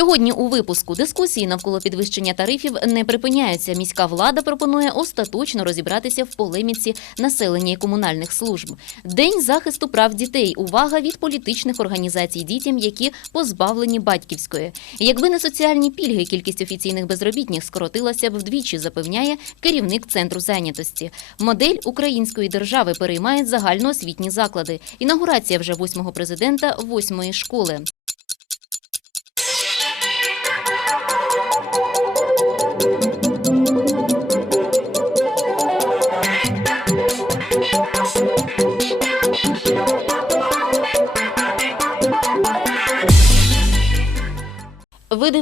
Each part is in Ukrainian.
Сьогодні у випуску дискусії навколо підвищення тарифів не припиняються. Міська влада пропонує остаточно розібратися в полеміці населення і комунальних служб. День захисту прав дітей. Увага від політичних організацій дітям, які позбавлені батьківської. Якби не соціальні пільги, кількість офіційних безробітних скоротилася б вдвічі, запевняє керівник центру зайнятості. Модель української держави переймають загальноосвітні заклади. Інаугурація вже восьмого президента восьмої школи.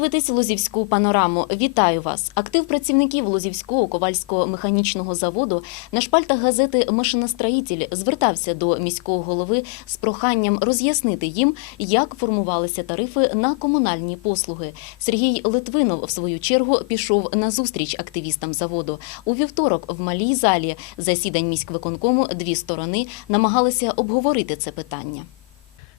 Дивитесь Лозівську панораму. Вітаю вас! Актив працівників Лозівського ковальського механічного заводу на шпальтах газети Машиностроїтель звертався до міського голови з проханням роз'яснити їм, як формувалися тарифи на комунальні послуги. Сергій Литвинов, в свою чергу, пішов на зустріч активістам заводу. У вівторок в малій залі засідань міськвиконкому дві сторони намагалися обговорити це питання.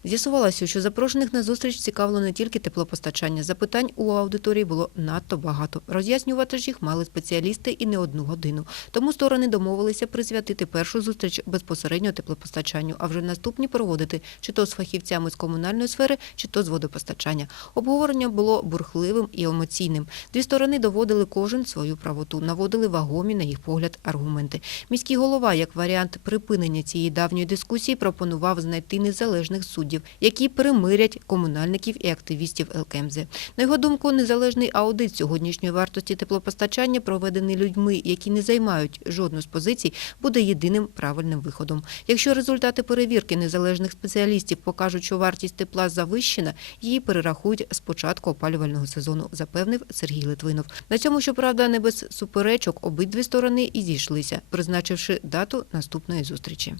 З'ясувалося, що запрошених на зустріч цікавило не тільки теплопостачання. Запитань у аудиторії було надто багато. Роз'яснювати ж їх мали спеціалісти і не одну годину. Тому сторони домовилися присвятити першу зустріч безпосередньо теплопостачанню, а вже наступні проводити чи то з фахівцями з комунальної сфери, чи то з водопостачання. Обговорення було бурхливим і емоційним. Дві сторони доводили кожен свою правоту, наводили вагомі, на їх погляд, аргументи. Міський голова, як варіант припинення цієї давньої дискусії, пропонував знайти незалежних суддів, які примирять комунальників і активістів ЛКМЗ. На його думку, незалежний аудит сьогоднішньої вартості теплопостачання, проведений людьми, які не займають жодну з позицій, буде єдиним правильним виходом. Якщо результати перевірки незалежних спеціалістів покажуть, що вартість тепла завищена, її перерахують з початку опалювального сезону, запевнив Сергій Литвинов. На цьому, щоправда, не без суперечок обидві сторони і зійшлися, призначивши дату наступної зустрічі.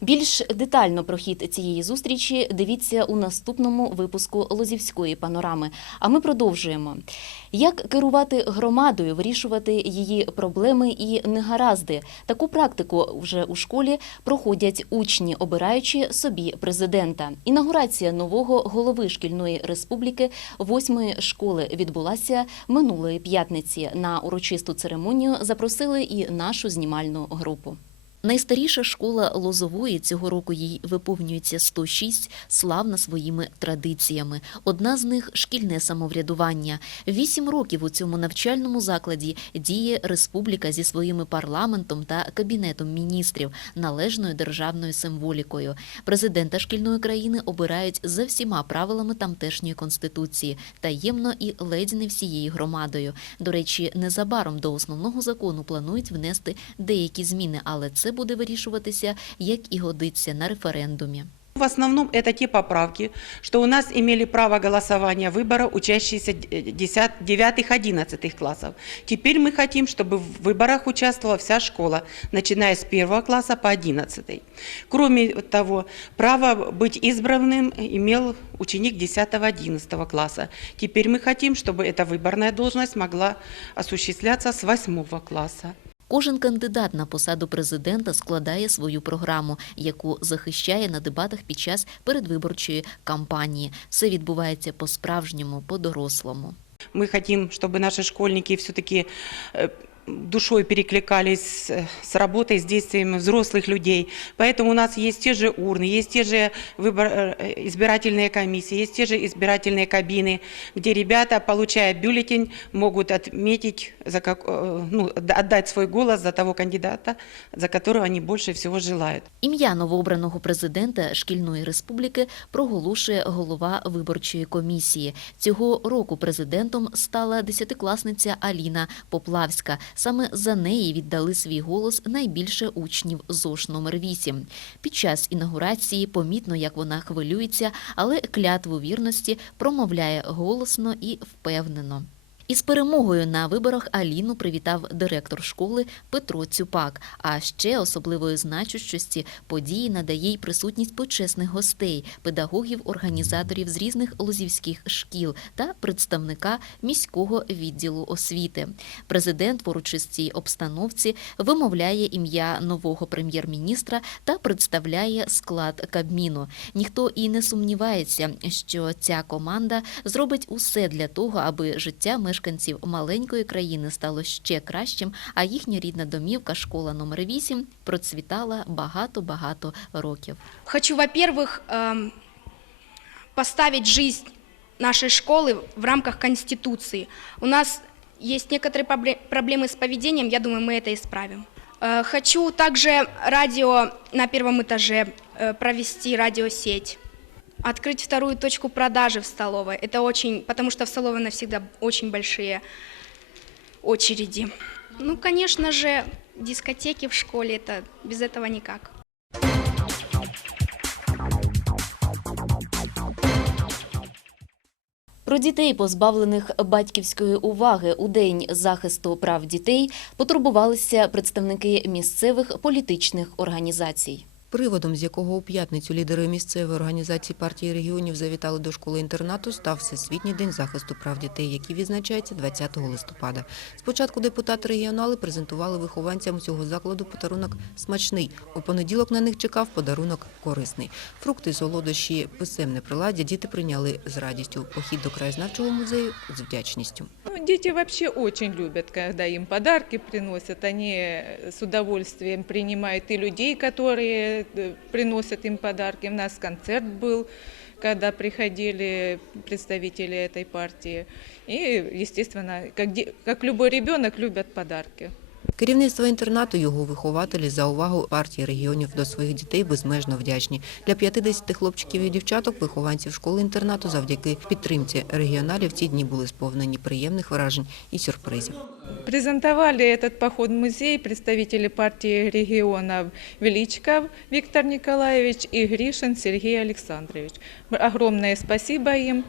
Більш детально про хід цієї зустрічі дивіться у наступному випуску Лозівської панорами. А ми продовжуємо. Як керувати громадою, вирішувати її проблеми і негаразди. Таку практику вже у школі проходять учні, обираючи собі президента. Інаугурація нового голови шкільної республіки восьмої школи відбулася минулої п'ятниці. На урочисту церемонію запросили і нашу знімальну групу. Найстаріша школа Лозової цього року їй виповнюється 106, славна своїми традиціями. Одна з них шкільне самоврядування. Вісім років у цьому навчальному закладі діє республіка зі своїми парламентом та кабінетом міністрів, належною державною символікою. Президента шкільної країни обирають за всіма правилами тамтешньої конституції, таємно і ледь не всією громадою. До речі, незабаром до основного закону планують внести деякі зміни, але це буде вирішуватися, як і годиться на референдумі. В основном это те поправки, что у нас имели право голосования выбора учащиеся 9-11 классов. Теперь мы хотим, чтобы в выборах участвовала вся школа, начиная с 1 класса по 11. Кроме того, право быть избранным имел ученик 10-11 класса. Теперь мы хотим, чтобы эта выборная должность могла осуществляться с 8 класса. Кожен кандидат на посаду президента складає свою програму, яку захищає на дебатах під час передвиборчої кампанії. Все відбувається по-справжньому, по-дорослому. Мы хотим, чтобы наши школьники все-таки э, душой перекликались э, с работой, с действиями взрослых людей. Поэтому у нас есть те же урны, есть те же выбор, э, избирательные комиссии, есть те же избирательные кабины, где ребята, получая бюллетень, могут отметить, за как, э, ну, отдать свой голос за того кандидата, за которого они больше всего желают. Ім'я новообраного президента шкільної республіки проголошує голова виборчої комісії. Цього року президентом стала десятикласниця Аліна Поплавська. Саме за неї віддали свій голос найбільше учнів ЗОШ номер 8 Під час інаугурації помітно, як вона хвилюється, але клятву вірності промовляє голосно і впевнено. Із перемогою на виборах Аліну привітав директор школи Петро Цюпак. А ще особливої значущості події надає й присутність почесних гостей, педагогів, організаторів з різних лозівських шкіл та представника міського відділу освіти. Президент в урочистій обстановці вимовляє ім'я нового прем'єр-міністра та представляє склад Кабміну. Ніхто і не сумнівається, що ця команда зробить усе для того, аби життя мешканців маленької країни стало ще кращим, а їхня рідна домівка, школа номер 8 процвітала багато-багато років. Хочу, во-первых, эм, поставить жизнь нашей школы в рамках Конституции. У нас есть некоторые пробле- проблемы с поведением, я думаю, мы это исправим. Э, Хочу также радио на первом этаже э, провести радиосеть. Открыть вторую точку продажи в столовой. Это очень, потому что в столовой навсегда очень большие очереди. Ну, конечно же, дискотеки в школе, это без этого никак. Про дітей, позбавлених батьківської уваги у день захисту прав дітей, потурбувалися представники місцевих політичних організацій. Приводом, з якого у п'ятницю лідери місцевої організації партії регіонів завітали до школи-інтернату, став Всесвітній день захисту прав дітей, який відзначається 20 листопада. Спочатку депутати-регіонали презентували вихованцям цього закладу подарунок смачний. У понеділок на них чекав подарунок корисний. Фрукти, солодощі, писемне приладдя діти прийняли з радістю. Похід до краєзнавчого музею з вдячністю. Ну, дети вообще очень любят, когда им подарки приносят. Они с удовольствием принимают и людей, которые э, приносят им подарки. У нас концерт был, когда приходили представители этой партии. И, естественно, как, де- как любой ребенок, любят подарки. Керівництво інтернату, його вихователі за увагу партії регіонів до своїх дітей безмежно вдячні. Для 50 хлопчиків і дівчаток, вихованців школи-інтернату, завдяки підтримці регіоналів ці дні були сповнені приємних вражень і сюрпризів. Презентовали этот поход в музей представители партии регионов Величков Виктор Николаевич и Гришин Сергей Александрович. Огромное спасибо им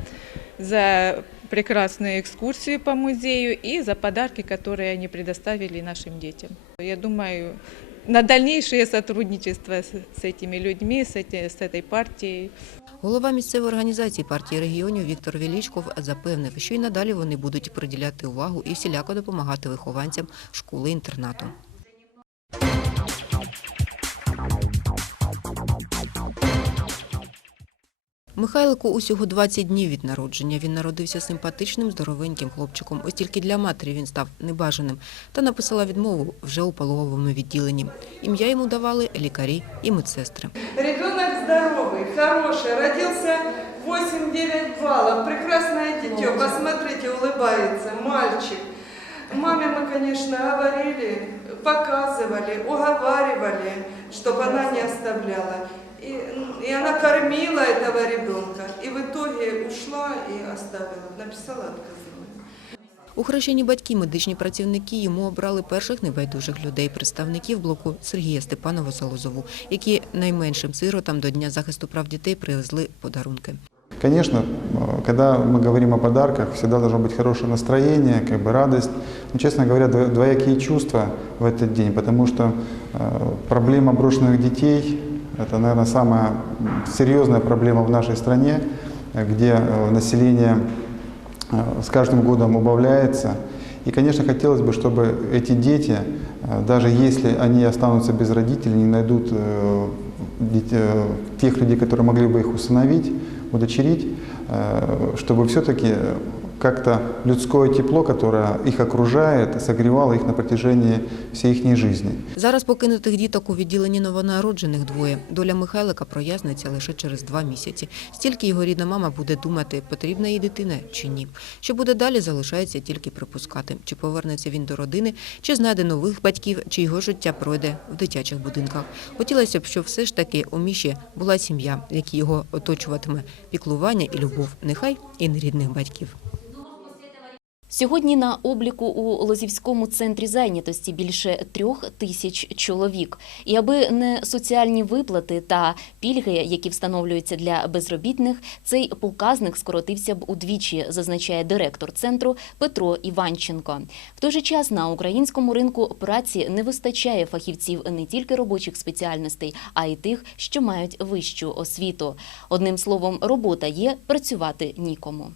за прекрасную экскурсию по музею и за подарки, которые они предоставили нашим детям. Я думаю, на дальнейшее сотрудничество с, с этими людьми, с, эти- с этой партией. Голова місцевої організації партії регіонів Віктор Велічков запевнив, що й надалі вони будуть приділяти увагу і всіляко допомагати вихованцям школи-інтернату. Михайлику усього 20 днів від народження. Він народився симпатичним, здоровеньким хлопчиком. Ось тільки для матері він став небажаним та написала відмову вже у пологовому відділенні. Ім'я йому давали лікарі і медсестри. Ребенок здоровый, хороший, родился 8-9 баллов, прекрасное дитё, посмотрите, улыбается, мальчик. Маме мы, конечно, говорили, показывали, уговаривали, чтобы она не оставляла. И, и она кормила этого ребенка, и в итоге ушла и оставила, написала отказала. У хрещенні батьки медичні працівники йому обрали перших небайдужих людей, представників блоку Сергія Степанова Солозову, які найменшим сиротам до Дня захисту прав дітей привезли подарунки. Конечно, э, когда мы говорим о подарках, всегда должно быть хорошее настроение, как бы радость. Но, честно говоря, дво- двоякие чувства в этот день, потому что э, проблема брошенных детей – Это, наверное, самая серьезная проблема в нашей стране, где э, население э, с каждым годом убавляется. И, конечно, хотелось бы, чтобы эти дети, э, даже если они останутся без родителей, не найдут тех людей, которые могли бы их усыновить, удочерить, чтобы все-таки как-то людское тепло, которое их окружает, согревало их на протяжении всей их жизни. Зараз покинутих діток у відділенні новонароджених двоє. Доля Михайлика проясниться лише через два місяці. Стільки його рідна мама буде думати, потрібна їй дитина чи ні. Що буде далі, залишається тільки припускати. Чи повернеться він до родини, чи знайде нових батьків, чи його життя пройде в дитячих будинках. Хотілося б, щоб все ж таки у Міші була сім'я, в його оточуватиме піклування і любов, нехай і нерідних батьків. Сьогодні на обліку у Лозівському центрі зайнятості більше трьох тисяч чоловік. І аби не соціальні виплати та пільги, які встановлюються для безробітних, цей показник скоротився б удвічі, зазначає директор центру Петро Іванченко. В той же час на українському ринку праці не вистачає фахівців не тільки робочих спеціальностей, а й тих, що мають вищу освіту. Одним словом, робота є, працювати нікому.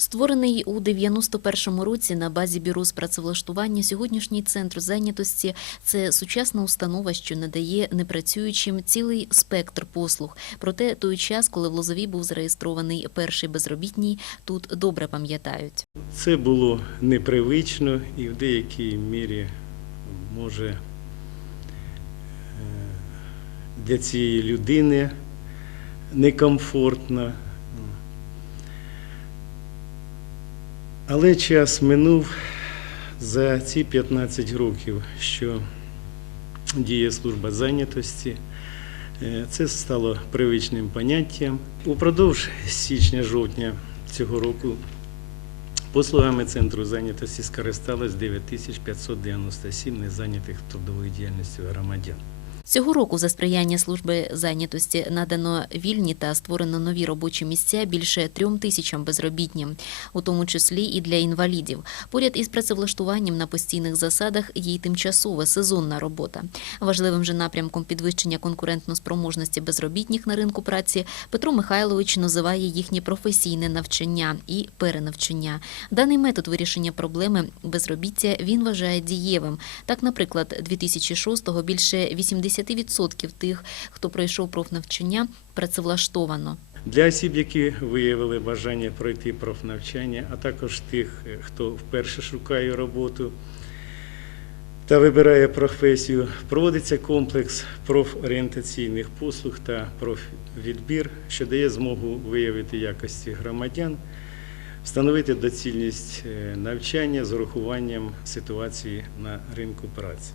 Створений у 91-му році на базі бюро з працевлаштування, сьогоднішній центр зайнятості це сучасна установа, що надає непрацюючим цілий спектр послуг. Проте той час, коли в Лозові був зареєстрований перший безробітній, тут добре пам'ятають. Це було непривично і в деякій мірі може е, для цієї людини некомфортно. Але час минув за ці 15 років, що діє служба зайнятості. е, Це стало привичним поняттям. Упродовж січня-жовтня цього року Послугами центру зайнятості скористалось 9597 незайнятих трудовою діяльністю громадян. Цього року за сприяння служби зайнятості надано вільні та створено нові робочі місця більше трьом тисячам безробітнім, у тому числі і для інвалідів. Поряд із працевлаштуванням на постійних засадах є й тимчасова сезонна робота. Важливим же напрямком підвищення конкурентноспроможності безробітних на ринку праці Петро Михайлович називає їхнє професійне навчання і перенавчання. Даний метод вирішення проблеми безробіття він вважає дієвим. Так, наприклад, 2006-го більше 80% тих, хто пройшов профнавчання, працевлаштовано. Для осіб, які виявили бажання пройти профнавчання, а також тих, е, хто вперше шукає роботу та вибирає професію, проводиться комплекс профорієнтаційних послуг та профвідбір, що дає змогу виявити якості громадян, встановити доцільність е, навчання з урахуванням ситуації на ринку праці.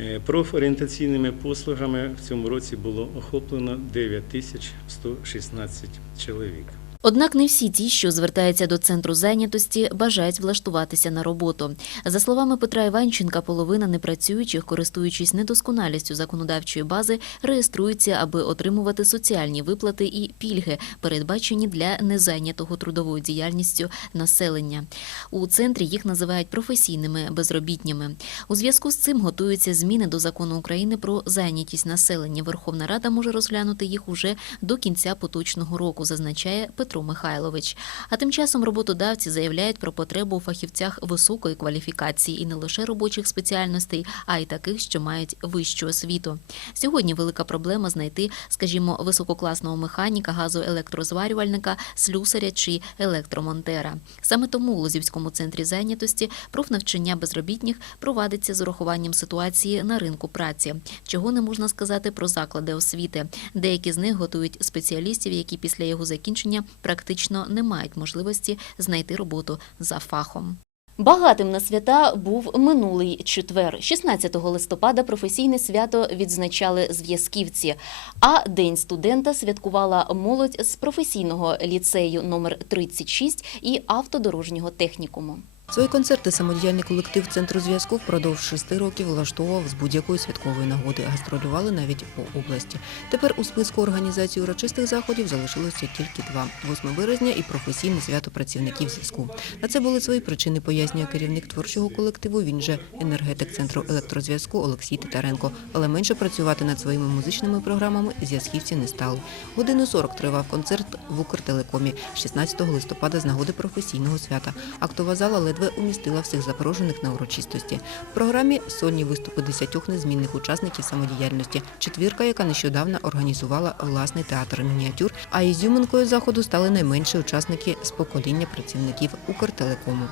Е, Профорієнтаційними послугами в цьому році було охоплено 9116 чоловік. Однак не всі ті, що звертаються до центру зайнятості, бажають влаштуватися на роботу. За словами Петра Іванченка, половина непрацюючих, користуючись недосконалістю законодавчої бази, реєструються, аби отримувати соціальні виплати і пільги, передбачені для незайнятого трудовою діяльністю населення. У центрі їх називають професійними безробітнями. У зв'язку з цим готуються зміни до закону України про зайнятість населення. Верховна Рада може розглянути їх уже до кінця поточного року, зазначає Петро Михайлович. А тим часом роботодавці заявляють про потребу у фахівцях високої кваліфікації і не лише робочих спеціальностей, а й таких, що мають вищу освіту. Сьогодні велика проблема знайти, скажімо, висококласного механіка, газоелектрозварювальника, слюсаря чи електромонтера. Саме тому у Лозівському центрі зайнятості профнавчання безробітних провадиться з урахуванням ситуації на ринку праці, чого не можна сказати про заклади освіти. Деякі з них готують спеціалістів, які після його закінчення практично не мають можливості знайти роботу за фахом. Багатим на свята був минулий четвер. 16 листопада професійне свято відзначали зв'язківці, а День студента святкувала молодь з професійного ліцею номер 36 і автодорожнього технікуму. Свої концерти самодіяльний колектив центру зв'язку впродовж шести років влаштовував з будь-якої святкової нагоди. Гастролювали навіть по області. Тепер у списку організації урочистих заходів залишилося тільки два: 8 березня і професійне свято працівників зв'язку. На це були свої причини, пояснює керівник творчого колективу. Він же енергетик центру електрозв'язку Олексій Титаренко. Але менше працювати над своїми музичними програмами зв'язківці не стали. Годину 40 тривав концерт в Укртелекомі 16 листопада з нагоди професійного свята. Актова зала ледве умістила всіх запрошених на урочистості. В програмі сольні виступи десятьох незмінних учасників самодіяльності. Четвірка, яка нещодавно організувала власний театр мініатюр. А ізюминкою заходу стали найменші учасники з покоління працівників Укртелекому.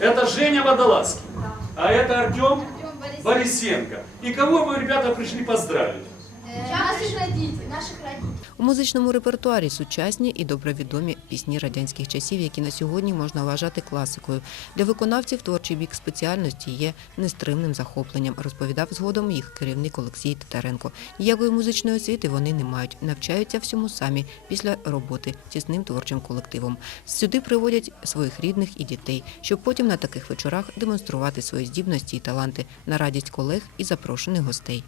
Это Женя Водолазский, а это Артем Борисенко. И кого вы, ребята, пришли поздравить? Наших родителей. Наших родителей. У музичному репертуарі сучасні і добре відомі пісні радянських часів, які на сьогодні можна вважати класикою. Для виконавців творчий бік спеціальності є нестримним захопленням, розповідав згодом їх керівник Олексій Титаренко. Ніякої музичної освіти вони не мають, навчаються всьому самі після роботи тісним творчим колективом. Сюди приводять своїх рідних і дітей, щоб потім на таких вечорах демонструвати свої здібності і таланти на радість колег і запрошених гостей.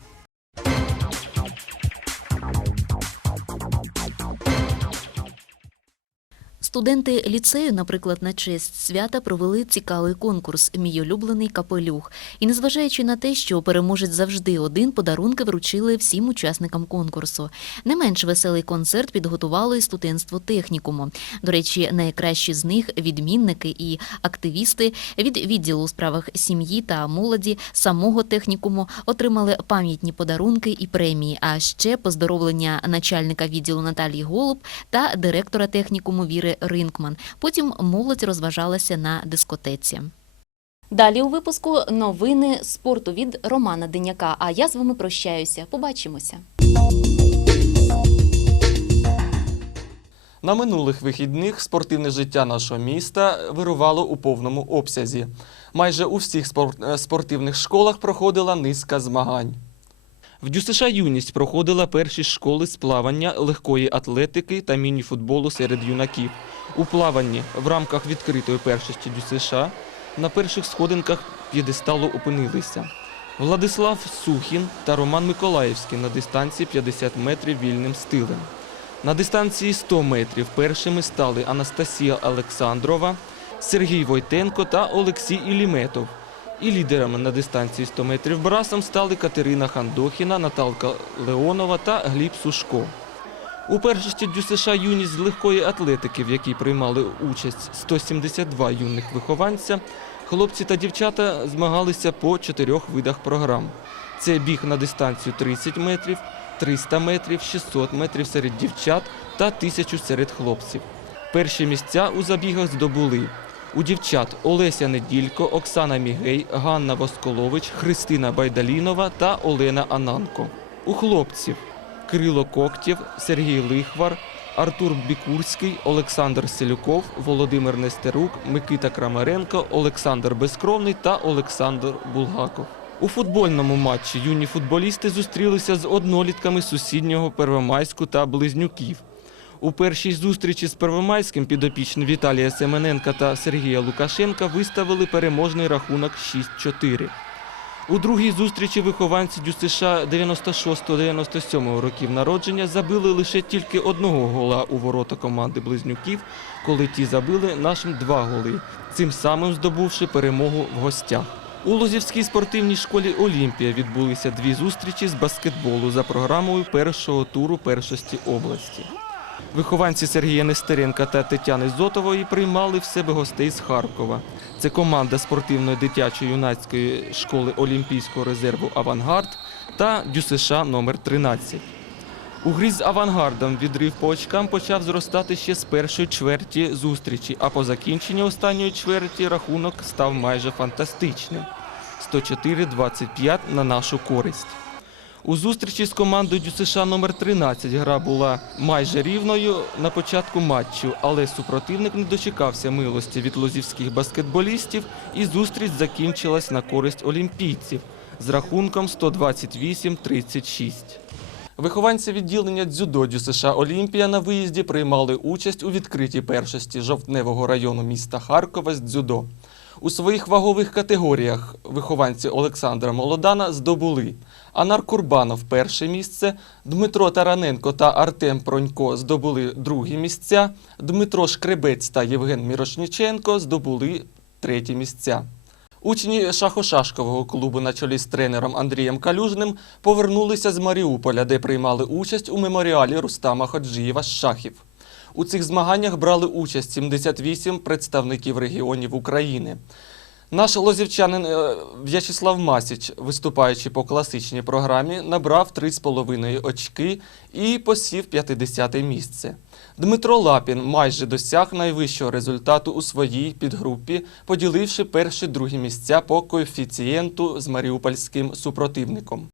Студенти ліцею, наприклад, на честь свята провели цікавий конкурс Мій улюблений капелюх. І незважаючи на те, що переможець завжди один, подарунки вручили всім учасникам конкурсу. Не менш веселий концерт підготувало і студентство технікуму. До речі, найкращі з них відмінники і активісти від відділу у справах сім'ї та молоді самого технікуму отримали пам'ятні подарунки і премії. А ще поздоровлення начальника відділу Наталії Голуб та директора технікуму Віри Ринкман. Потім молодь розважалася на дискотеці. Далі у випуску новини спорту від Романа Деняка. А я з вами прощаюся. Побачимося. На минулих вихідних спортивне життя нашого міста вирувало у повному обсязі. Майже у всіх е, спортивних школах проходила низка змагань. В ДЮСШ юність проходила перші школи з плавання, легкої атлетики та міні-футболу серед юнаків. У плаванні в рамках відкритої першості ДЮСШ на перших сходинках п'єдесталу опинилися Владислав Сухін та Роман Миколаївський на дистанції 50 метрів вільним стилем. На дистанції 100 метрів першими стали Анастасія Олександрова, Сергій Войтенко та Олексій Іліметов. І лідерами на дистанції 100 метрів брасом стали Катерина Хандохіна, Наталка Леонова та Гліб Сушко. У першості ДЮСШ юність з легкої атлетики, в якій приймали участь 172 юних вихованця, хлопці та дівчата змагалися по чотирьох видах програм. Це біг на дистанцію 30 метрів, 300 метрів, 600 метрів серед дівчат та 1000 серед хлопців. Перші місця у забігах здобули у дівчат Олеся Неділько, Оксана Мігей, Ганна Восколович, Христина Байдалінова та Олена Ананко. У хлопців Кирило Коктєв, Сергій Лихвар, Артур Бікурський, Олександр Селюков, Володимир Нестерук, Микита Крамаренко, Олександр Безкровний та Олександр Булгаков. У футбольному матчі юні футболісти зустрілися з однолітками сусіднього Первомайську та Близнюків. У першій зустрічі з Первомайським підопічні Віталія Семененка та Сергія Лукашенка виставили переможний рахунок 6-4. У другій зустрічі вихованці ДЮСШ 96-97 років народження забили лише тільки одного гола у ворота команди близнюків, коли ті забили нашим два голи, цим самим здобувши перемогу в гостях. У Лозівській спортивній школі Олімпія відбулися дві зустрічі з баскетболу за програмою першого туру першості області. Вихованці Сергія Нестеренка та Тетяни Зотової приймали в себе гостей з Харкова. Це команда спортивної дитячої юнацької школи Олімпійського резерву Авангард та ДЮСШ номер 13. У грі з авангардом відрив по очкам почав зростати ще з першої чверті зустрічі, а по закінченню останньої чверті рахунок став майже фантастичним 104-25 на нашу користь. У зустрічі з командою ДЮСШ номер 13 гра була майже рівною на початку матчу, але супротивник не дочекався милості від лозівських баскетболістів і зустріч закінчилась на користь олімпійців з рахунком 128-36. Вихованці відділення дзюдо ДЮСШ Олімпія на виїзді приймали участь у відкритій першості жовтневого району міста Харкова з дзюдо. У своїх вагових категоріях вихованці Олександра Молодана здобули Анар Курбанов перше місце, Дмитро Тараненко та Артем Пронько здобули другі місця, Дмитро Шкребець та Євген Мірошніченко здобули треті місця. Учні шахошашкового клубу на чолі з тренером Андрієм Калюжним повернулися з Маріуполя, де приймали участь у меморіалі Рустама Ходжієва з шахів. У цих змаганнях брали участь 78 представників регіонів України. Наш лозівчанин е, В'ячеслав Масіч, виступаючи по класичній програмі, набрав 3,5 очки і посів 50 місце. Дмитро Лапін майже досяг найвищого результату у своїй підгрупі, поділивши перші другі місця по коефіцієнту з маріупольським супротивником.